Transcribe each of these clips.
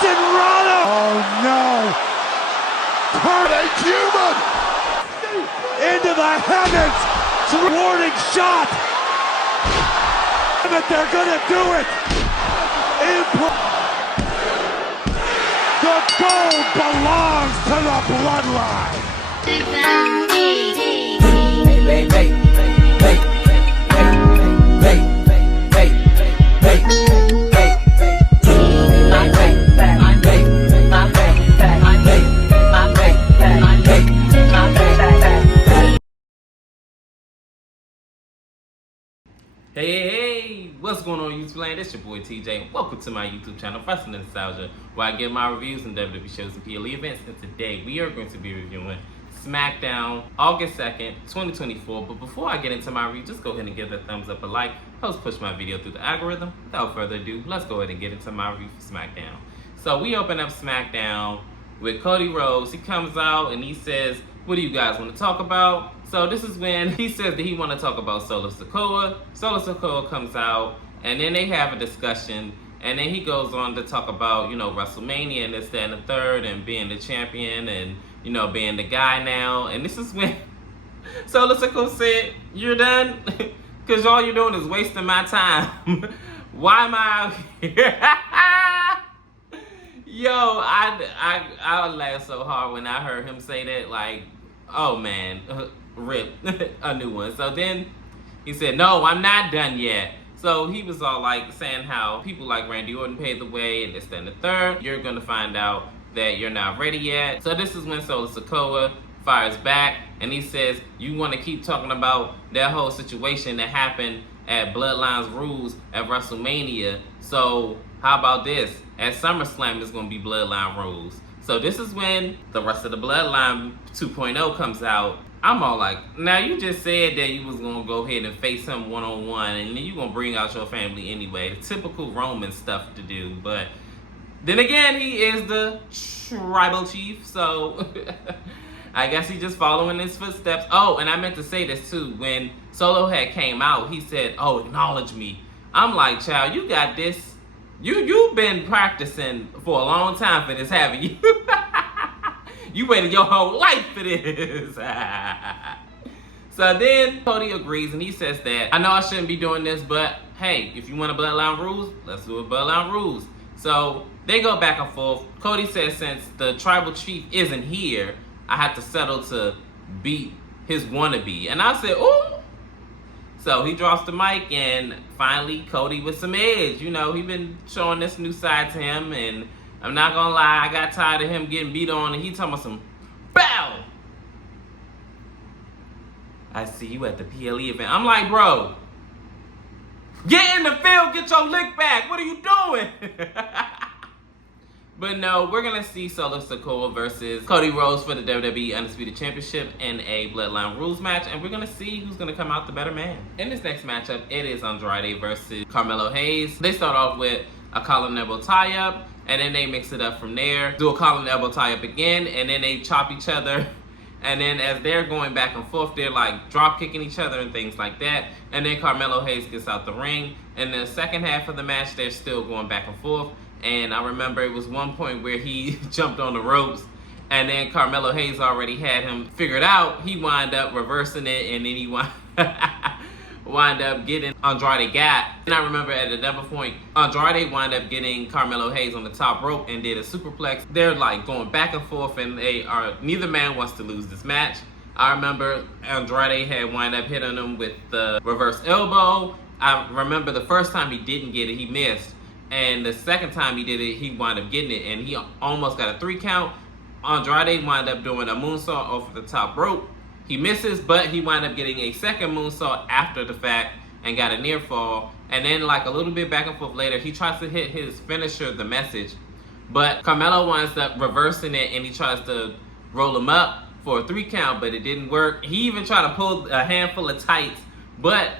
doesn't run him. Oh no. Turn a human into the heavens. Warning shot. But they're gonna do it. The gold belongs to the bloodline. Hey, what's going on YouTube land? It's your boy TJ. Welcome to my YouTube channel, Wrestling Nostalgia, where I give my reviews on WWE shows and PLE events. And today we are going to be reviewing SmackDown, August 2nd, 2024. But before I get into my review, just go ahead and give that thumbs up a like. Helps push my video through the algorithm. Without further ado, let's go ahead and get into my review for SmackDown. So we open up SmackDown with Cody Rhodes. He comes out and he says, "What do you guys want to talk about?" So this is when he says that he want to talk about Solo Sikoa. Solo Sikoa comes out and then they have a discussion, and then he goes on to talk about, you know, WrestleMania and this, that, and the third, and being the champion and, you know, being the guy now. And this is when Solo Sikoa said, "You're done? Because all you're doing is wasting my time. Why am I out here?" Yo, I laughed so hard when I heard him say that. Like, oh man, rip a new one. So then he said, "No, I'm not done yet." So he was all like saying how people like Randy Orton paved the way and this, that, and the third. You're gonna find out that you're not ready yet. So this is when Solo Sikoa fires back and he says, "You want to keep talking about that whole situation that happened at Bloodlines Rules at WrestleMania. So how about this? At SummerSlam, it's going to be Bloodline Rules." So this is when the rest of the Bloodline 2.0 comes out. I'm all like, now you just said that you was going to go ahead and face him one-on-one, and then you going to bring out your family anyway. The typical Roman stuff to do. But then again, he is the tribal chief, so I guess he's just following his footsteps. Oh, and I meant to say this too. When Solo had came out, he said, "Oh, acknowledge me." I'm like, child, you got this. You've been practicing for a long time for this, haven't you? You waited your whole life for this. So then Cody agrees and he says that, "I know I shouldn't be doing this, but hey, if you want a Bloodline Rules, let's do a Bloodline Rules." So they go back and forth. Cody says, since the tribal chief isn't here, I have to settle to beat his wannabe. And I said, "Ooh." So he drops the mic, and finally Cody with some edge. You know, he been showing this new side to him, and I'm not gonna lie, I got tired of him getting beat on, and he talking about some, "Bow! I see you at the PLE event." I'm like, bro, get in the field, get your lick back. What are you doing? But no, we're going to see Solo Sikoa versus Cody Rhodes for the WWE Undisputed Championship in a Bloodline Rules match. And we're going to see who's going to come out the better man. In this next matchup, it is Andrade versus Carmelo Hayes. They start off with a collar and elbow tie-up, and then they mix it up from there. Do a collar and elbow tie-up again, and then they chop each other. And then as they're going back and forth, they're like drop kicking each other and things like that. And then Carmelo Hayes gets out the ring. And the second half of the match, they're still going back and forth. And I remember it was one point where he jumped on the ropes, and then Carmelo Hayes already had him figured out. He wound up reversing it, and then he wind up getting Andrade got. And I remember at another point, Andrade wound up getting Carmelo Hayes on the top rope and did a superplex. They're like going back and forth, and neither man wants to lose this match. I remember Andrade had wound up hitting him with the reverse elbow. I remember the first time he didn't get it, he missed. And the second time he did it, he wound up getting it, and he almost got a 3 count. Andrade wound up doing a moonsault off the top rope. He misses, but he wound up getting a second moonsault after the fact and got a near fall. And then like a little bit back and forth later, he tries to hit his finisher, the message. But Carmelo winds up reversing it, and he tries to roll him up for a 3 count, but it didn't work. He even tried to pull a handful of tights, but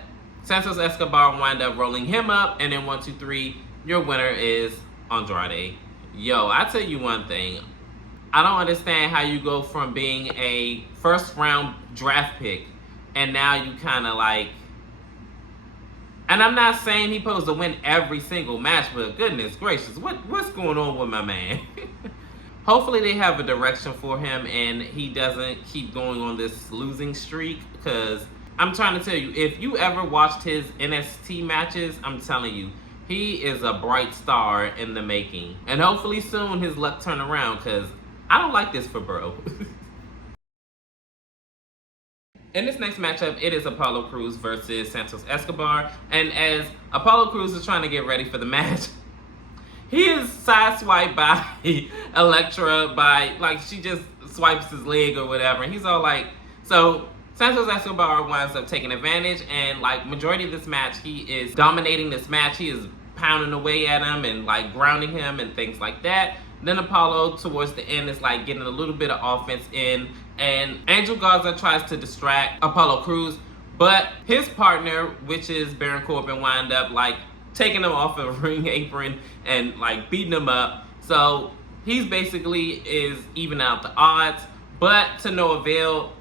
Santos Escobar wound up rolling him up, and then 1, 2, 3. Your winner is Andrade. Yo, I tell you one thing. I don't understand how you go from being a first round draft pick and now you kind of like And I'm not saying he's supposed to win every single match, but goodness gracious, what's going on with my man? Hopefully they have a direction for him and he doesn't keep going on this losing streak, because I'm trying to tell you, if you ever watched his NXT matches, I'm telling you, he is a bright star in the making. And hopefully soon his luck turn around, because I don't like this for bro. In this next matchup, it is Apollo Crews versus Santos Escobar. And as Apollo Crews is trying to get ready for the match, he is sideswiped by Elektra by, like, she just swipes his leg or whatever. And he's all like, so Santos Escobar winds up taking advantage. And, like, majority of this match, he is dominating this match. He is pounding away at him and, like, grounding him and things like that. Then Apollo, towards the end, is, like, getting a little bit of offense in. And Angel Garza tries to distract Apollo Crews. But his partner, which is Baron Corbin, wind up, like, taking him off a ring apron and, like, beating him up. So he's basically is even out the odds. But to no avail,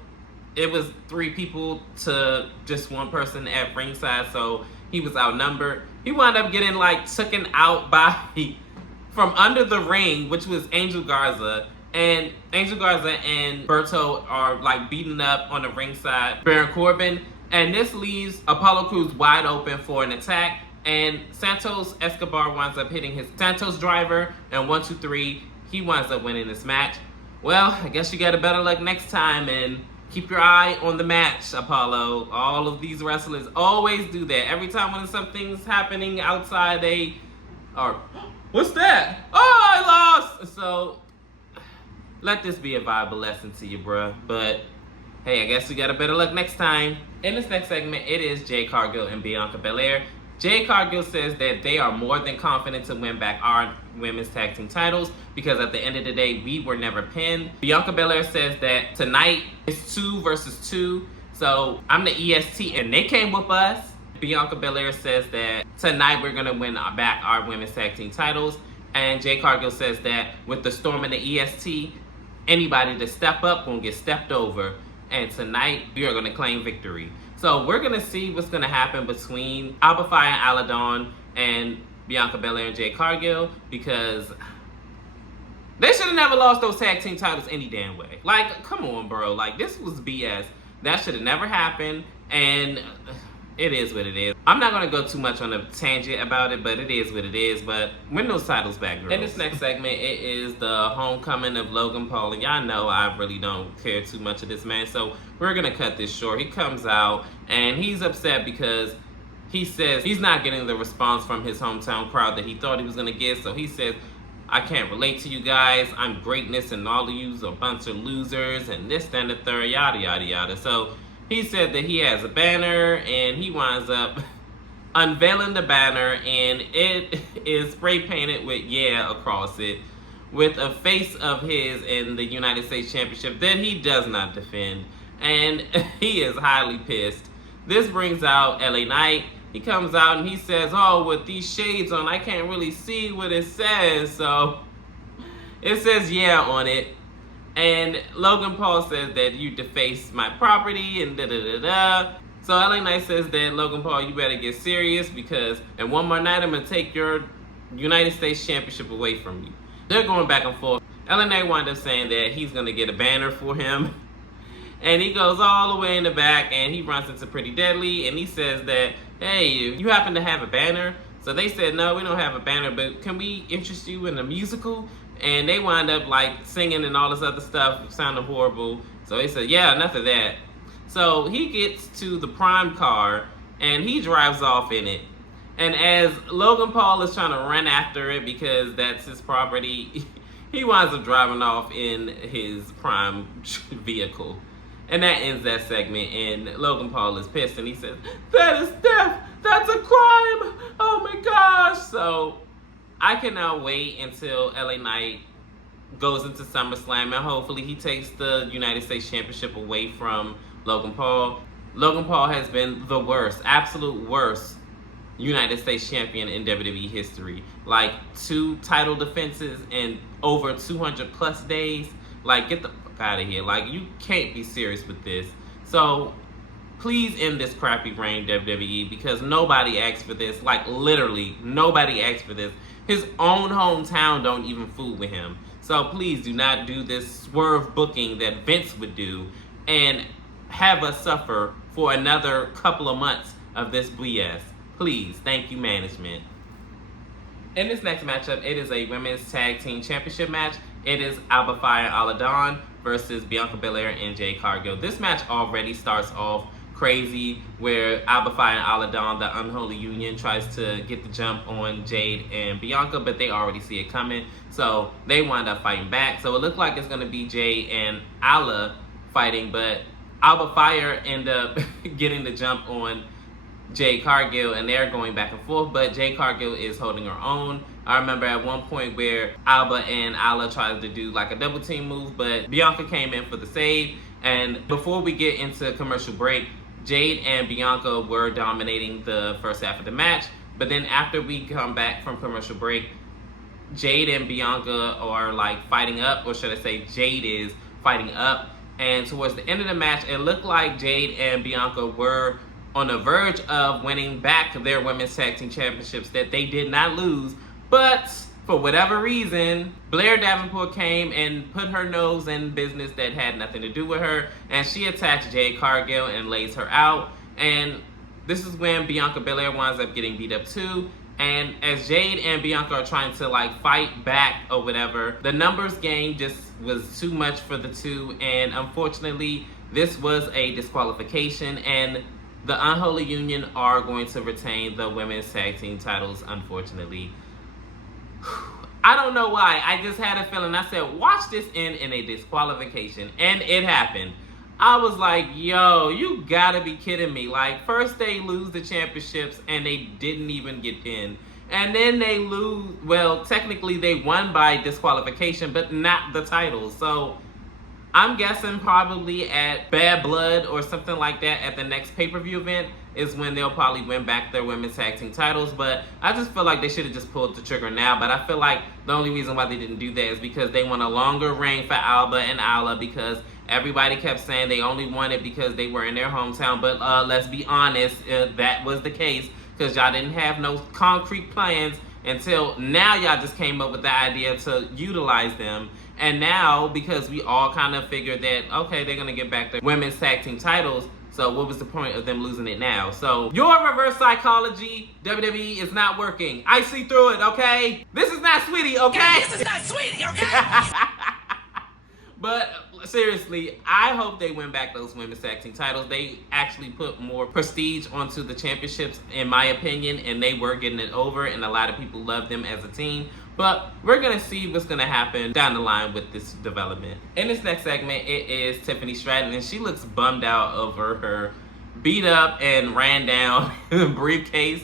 it was 3 people to just 1 person at ringside. So he was outnumbered. He wound up getting, like, taken out by from under the ring, which was Angel Garza. And Angel Garza and Berto are, like, beating up on the ringside Baron Corbin. And this leaves Apollo Crews wide open for an attack. And Santos Escobar winds up hitting his Santos driver. And 1, 2, 3, he winds up winning this match. Well, I guess you got a better luck next time. And keep your eye on the match, Apollo. All of these wrestlers always do that. Every time when something's happening outside, they are, what's that? Oh, I lost! So let this be a viable lesson to you, bruh. But hey, I guess we got a better luck next time. In this next segment, it is Jade Cargill and Bianca Belair. Jade Cargill says that they are more than confident to win back our women's tag team titles, because at the end of the day, we were never pinned. Bianca Belair says that tonight it's 2 versus 2. So I'm the EST and they can't whoop us. Bianca Belair says that tonight we're gonna win back our women's tag team titles. And Jade Cargill says that with the Storm and the EST, anybody to step up gonna get stepped over. And tonight we are gonna claim victory. So we're gonna see what's gonna happen between Alba Fyre and Aladon and Bianca Belair and Jade Cargill, because they should have never lost those tag team titles any damn way. Like, come on, bro. Like, this was BS. That should have never happened. And it is what it is. I'm not going to go too much on a tangent about it, but it is what it is. But win those titles back, girls. In this next segment, it is the homecoming of Logan Paul. And y'all know I really don't care too much of this man. So we're going to cut this short. He comes out and he's upset because he says he's not getting the response from his hometown crowd that he thought he was going to get. So he says, I can't relate to you guys. I'm greatness and all of you are a bunch of losers and this, that, and the third, yada, yada, yada. So he said that he has a banner and he winds up unveiling the banner, and it is spray painted with yeah across it with a face of his in the United States Championship that he does not defend. And he is highly pissed. This brings out LA Knight. He comes out and he says, oh, with these shades on, I can't really see what it says. So it says yeah on it. And Logan Paul says that you defaced my property and da-da-da-da. So LA Knight says that, Logan Paul, you better get serious because in one more night, I'm going to take your United States Championship away from you. They're going back and forth. LA Knight wound up saying that he's going to get a banner for him. And he goes all the way in the back and he runs into Pretty Deadly and he says that, hey, you happen to have a banner? So they said, no, we don't have a banner, but can we interest you in a musical? And they wind up like singing and all this other stuff, sounding horrible. So they said, yeah, enough of that. So he gets to the Prime car and he drives off in it. And as Logan Paul is trying to run after it because that's his property, he winds up driving off in his Prime vehicle. And that ends that segment, and Logan Paul is pissed, and he says, that is death! That's a crime! Oh my gosh! So, I cannot wait until LA Knight goes into SummerSlam, and hopefully he takes the United States Championship away from Logan Paul. Logan Paul has been the worst, absolute worst United States champion in WWE history. Like, 2 title defenses in over 200 plus days. Like, get the fuck out of here. Like, you can't be serious with this. So, please end this crappy reign, WWE, because nobody asked for this. Like, literally, nobody asked for this. His own hometown don't even fool with him. So please do not do this swerve booking that Vince would do and have us suffer for another couple of months of this BS. Please, thank you, management. In this next matchup, it is a women's tag team championship match. It is Alba Fyre and Ala Dawn versus Bianca Belair and Jade Cargill. This match already starts off crazy, where Alba Fyre and Ala Dawn, the unholy union, tries to get the jump on Jade and Bianca, but they already see it coming, so they wind up fighting back. So it looked like it's going to be Jade and Ala fighting, but Alba Fyre end up getting the jump on Jade Cargill, and they're going back and forth, but Jade Cargill is holding her own. I remember at one point where Alba and Ala tried to do like a double team move, but Bianca came in for the save. And before we get into commercial break, Jade and Bianca were dominating the first half of the match, but then after we come back from commercial break, Jade and Bianca are like fighting up, or should I say Jade is fighting up, and towards the end of the match, it looked like Jade and Bianca were on the verge of winning back their women's tag team championships that they did not lose, but for whatever reason, Blair Davenport came and put her nose in business that had nothing to do with her, and she attacks Jade Cargill and lays her out. And this is when Bianca Belair winds up getting beat up too. And as Jade and Bianca are trying to like fight back or whatever, the numbers game just was too much for the two, and unfortunately, this was a disqualification, and the Unholy Union are going to retain the women's tag team titles, unfortunately. I don't know why. I just had a feeling. I said, watch this end in a disqualification. And it happened. I was like, yo, you gotta be kidding me. Like, first they lose the championships and they didn't even get pinned. And then they lose, well, technically they won by disqualification, but not the titles. So I'm guessing probably at Bad Blood or something like that at the next pay-per-view event is when they'll probably win back their women's tag team titles. But I just feel like they should have just pulled the trigger now. But I feel like the only reason why they didn't do that is because they want a longer reign for Alba and Ala, because everybody kept saying they only won it because they were in their hometown. But let's be honest, that was the case, because y'all didn't have no concrete plans until now. Y'all just came up with the idea to utilize them. And now, because we all kind of figured that, okay, they're going to get back their women's tag team titles, so what was the point of them losing it now? So your reverse psychology, WWE, is not working. I see through it, okay? This is not Sweetie, okay? Yeah, this is not Sweetie, okay? But seriously, I hope they win back those women's tag team titles. They actually put more prestige onto the championships, in my opinion, and they were getting it over, and a lot of people love them as a team. But we're going to see what's going to happen down the line with this development. In this next segment, it is Tiffany Stratton, and she looks bummed out over her beat up and ran down briefcase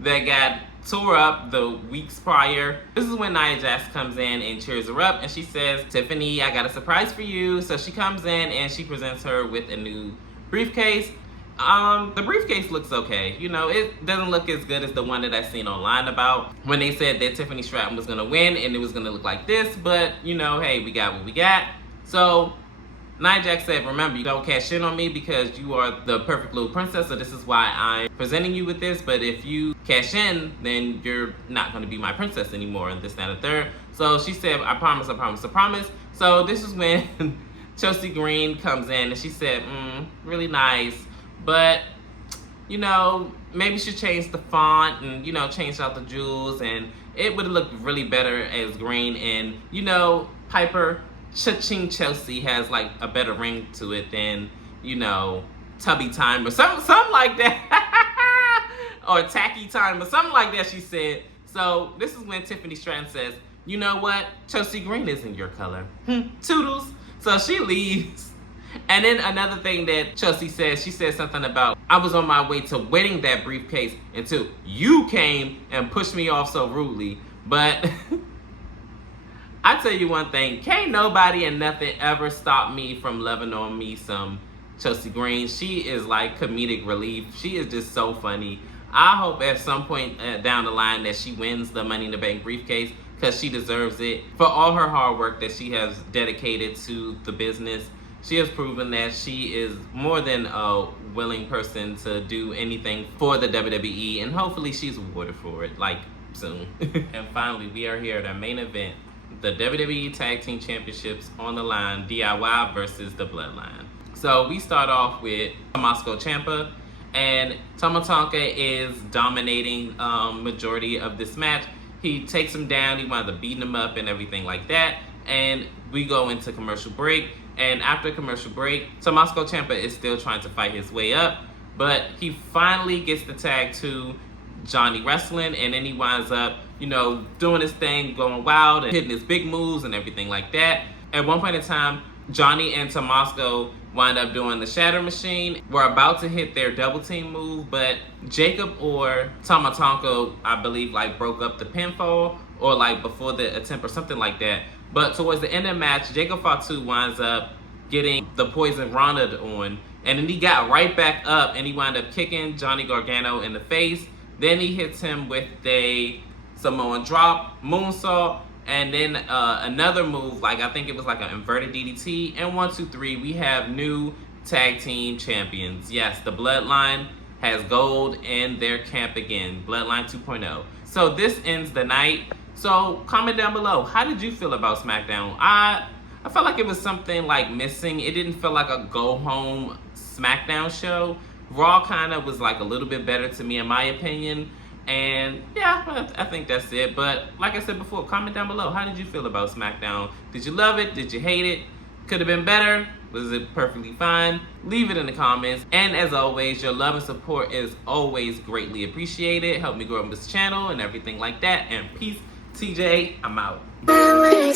that got tore up the weeks prior. This is when Nia Jax comes in and cheers her up, and she says, Tiffany, I got a surprise for you. So she comes in and she presents her with a new briefcase. The briefcase looks okay. You know, it doesn't look as good as the one that I seen online about when they said that Tiffany Stratton was gonna win and it was gonna look like this, but you know, hey, we got what we got. So Nia Jax said, remember, you don't cash in on me because you are the perfect little princess, so this is why I'm presenting you with this, but if you cash in, then you're not gonna be my princess anymore, and this, that, and the third. So she said, I promise, I promise, I promise. So this is when Chelsea Green comes in and she said, really nice, but, you know, maybe she changed the font and, you know, changed out the jewels, and it would have looked really better as green. And, you know, Piper, Cha-ching Chelsea has, like, a better ring to it than, you know, Tubby Time or something like that. Or Tacky Time or something like that, she said. So this is when Tiffany Stratton says, you know what? Chelsea Green isn't your color. Toodles. So she leaves. And then another thing that Chelsea says, she said something about, I was on my way to winning that briefcase until you came and pushed me off so rudely. But I tell you one thing, can't nobody and nothing ever stop me from loving on me some Chelsea Green. She is like comedic relief. She is just so funny. I hope at some point down the line that she wins the Money in the Bank briefcase, because she deserves it for all her hard work that she has dedicated to the business. She has proven that she is more than a willing person to do anything for the WWE, and hopefully she's awarded for it, like, soon. And finally, we are here at our main event, the WWE Tag Team Championships on the line, DIY versus the Bloodline. So we start off with Tommaso Ciampa, and Tama Tonga is dominating majority of this match. He takes him down, he winds up beating him up and everything like that, and we go into commercial break. And after commercial break, Tommaso Ciampa is still trying to fight his way up, but he finally gets the tag to Johnny Wrestling, and then he winds up, you know, doing his thing, going wild and hitting his big moves and everything like that. At one point in time, Johnny and Tommaso wind up doing the Shatter Machine. We're about to hit their double team move, but Jacob or Tama Tonga, I believe, like broke up the pinfall, or like before the attempt or something like that. But towards the end of the match, Jacob Fatu winds up getting the Poison Ronda on, and then he got right back up and he wound up kicking Johnny Gargano in the face. Then he hits him with a Samoan drop, moonsault, and then another move, like I think it was like an inverted DDT. And 1, 2, 3, we have new tag team champions. Yes, the Bloodline has gold in their camp again, Bloodline 2.0. So this ends the night. So comment down below, how did you feel about SmackDown? I felt like it was something like missing. It didn't feel like a go home SmackDown show. Raw kind of was like a little bit better to me in my opinion. And yeah, I think that's it. But like I said before, comment down below, how did you feel about SmackDown? Did you love it? Did you hate it? Could have been better? Was it perfectly fine? Leave it in the comments. And as always, your love and support is always greatly appreciated. Help me grow up this channel and everything like that. And peace. TJ, I'm out. Baby,